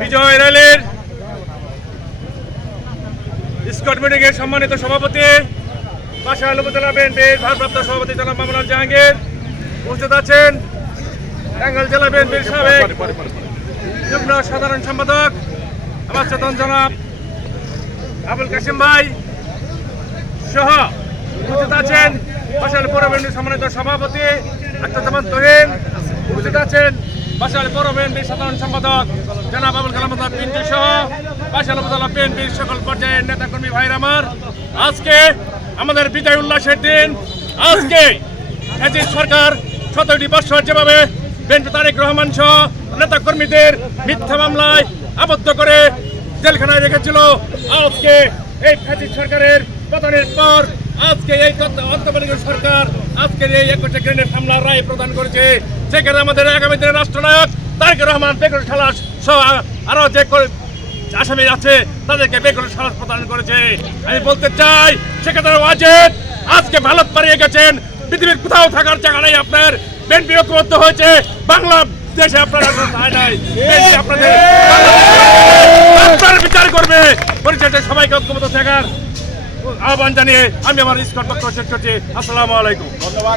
বিজয় র্যালির Scott meeting এর সম্মানিত সভাপতি বাসাইল উপজেলা বিএনপির ভারপ্রাপ্ত সভাপতি জনাব মামুনুল জাহাঙ্গীর উপস্থিত আছেন। টাঙ্গাইল জেলা বিএনপির সাবেক যুগ্ম সাধারণ সম্পাদক আমার চেতন জনাব আবুল কাসিম ভাই সহ উপস্থিত আছেন বাসাইল পৌর বিএনপির সম্মানিত সভাপতি আক্তারুজ্জামান তহিন, উপস্থিত আছেন বাসাইল পৌর বিএনপির সাধারণ সম্পাদক জনাব আবুল কালাম আজাদ পিন্টু সহ বাসাইল উপজেলা বিএনপির সকল পর্যায়ের নেতাকর্মী ভাইরা আমার, আজকে আমাদের বিজয় উল্লাসের দিন। আজকে সরকার 17টি বছর যেভাবে বিএনপি তারেক রহমান সহ নেতাকর্মীদের মিথ্যা মামলায় আবদ্ধ করে জেলখানায় রেখেছিল, আজকে এই ফ্যাসিস্ট সরকারের পতনের পর আজকে এই অন্তর্বর্তীকালীন সরকার আজকের এই 21 গ্রেনেড হামলার রায় প্রদান করেছে। সেখানে আমাদের আগামী দিনের রাষ্ট্রনায়ক তারেক রহমান বেকল খালাস সহ আরো যে আসামি আছে তাদেরকে বেকল খালাস প্রদান করেছে। আমি বলতে চাই সেক্ষেত্রে ওয়াজেদ আজকে ভারত পালিয়ে গেছেন, পৃথিবীর কোথাও থাকার জায়গা নেই আপনার। বিএনপি ঐক্যবদ্ধ হয়েছে, বাংলাদেশে আপনারা নাই, আপনার বিচার করবে। পরিচয়টা সবাইকে ঐক্যবদ্ধ থাকার আহ্বান জানিয়ে আমি আমার স্কট বক্তব্য শেষ করছি। আসসালামু আলাইকুম। ধন্যবাদ।